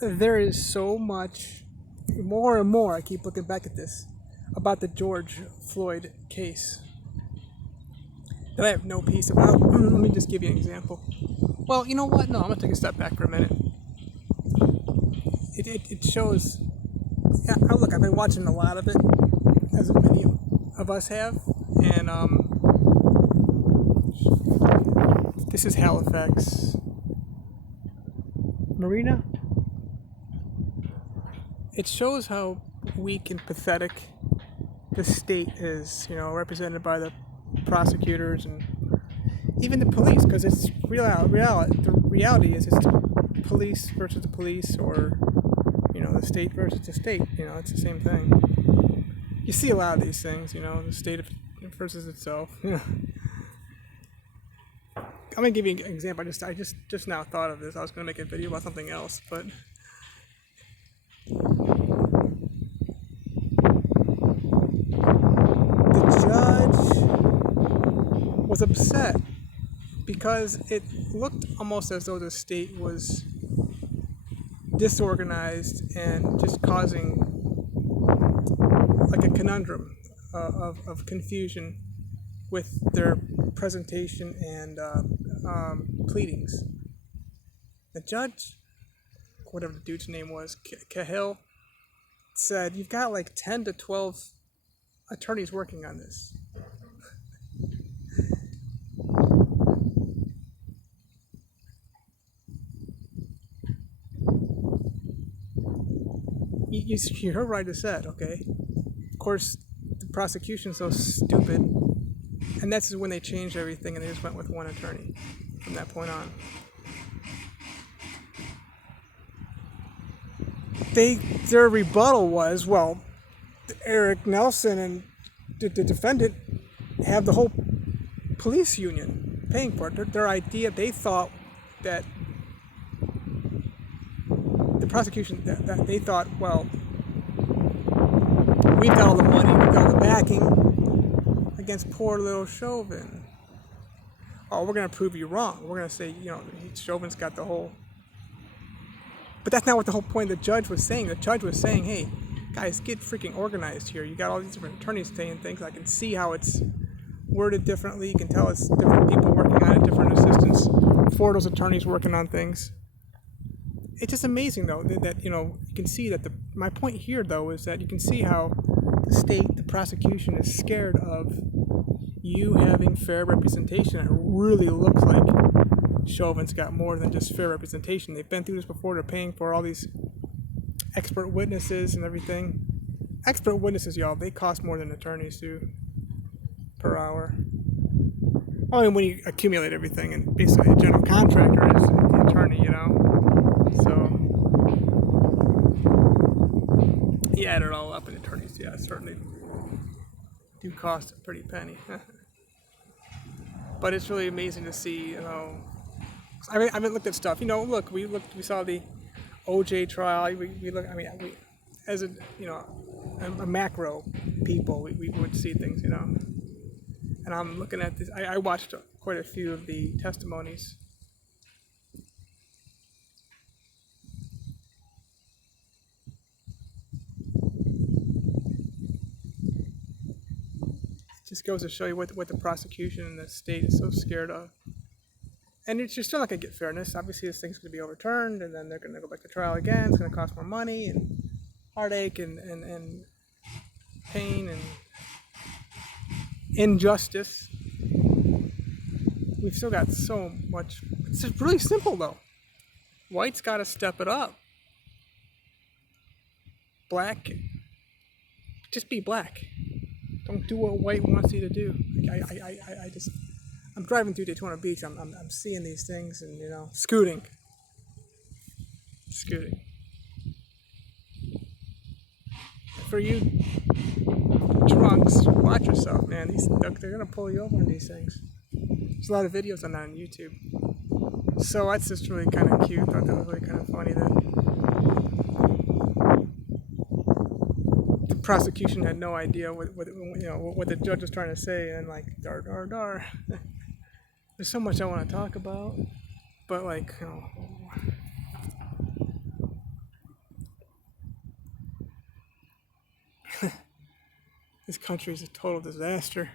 there is so much more and more. I keep looking back at this about the George Floyd case that I have no peace about. Let me just give you an example. Well, you know what? No, I'm gonna take a step back for a minute. It shows. Yeah, look, I've been watching a lot of it, as many of us have, and this is Halifax Marina. It shows how weak and pathetic the state is, represented by the prosecutors and even the police, because it's the reality is it's the police versus the police, or the state versus the state. It's the same thing. You see a lot of these things, the state versus itself. I'm gonna give you an example. I just now thought of this. I was gonna make a video about something else, but the judge was upset because it looked almost as though the state was disorganized and just causing like a conundrum of confusion with their presentation and pleadings. The judge, whatever the dude's name was, Cahill, said, "You've got like 10 to 12 attorneys working on this." You heard what I just said, okay? Of course, the prosecution's so stupid, and that's when they changed everything and they just went with one attorney from that point on. Their rebuttal was, well, Eric Nelson and the defendant have the whole police union paying for it. Their idea, they thought that the prosecution, that they thought, well, we've got all the money, we've got all the backing against poor little Chauvin. Oh, we're going to prove you wrong. We're going to say, Chauvin's got the whole... But that's not what the whole point of the judge was saying. The judge was saying, hey, guys, get freaking organized here. You got all these different attorneys saying things. I can see how it's worded differently. You can tell it's different people working on it, different assistants for those attorneys working on things. It's just amazing, though, that you can see that my point here, though, is that you can see how the state, the prosecution, is scared of you having fair representation. It really looks like Chauvin's got more than just fair representation. They've been through this before. They're paying for all these expert witnesses and everything. Expert witnesses, y'all, they cost more than attorneys do per hour. Only when you accumulate everything, and basically a general contractor is the attorney, So, you add it all up, and attorneys, yeah, certainly do cost a pretty penny. But it's really amazing to see, I haven't looked at stuff. Look, we saw the OJ trial. We look. As a macro people, we would see things, And I'm looking at this. I watched quite a few of the testimonies. It just goes to show you what the prosecution and the state is so scared of. And you're still not going to get fairness. Obviously, this thing's going to be overturned, and then they're going to go back to trial again. It's going to cost more money and heartache and pain and injustice. We've still got so much. It's just really simple, though. White's got to step it up. Black, just be black. Don't do what white wants you to do. I'm driving through Daytona Beach. I'm seeing these things and scooting. For you drunks, watch yourself, man. They're gonna pull you over on these things. There's a lot of videos on that on YouTube. So that's just really kind of cute. I thought that was really kind of funny that the prosecution had no idea what the judge was trying to say, and like dar. There's so much I want to talk about, but This country is a total disaster.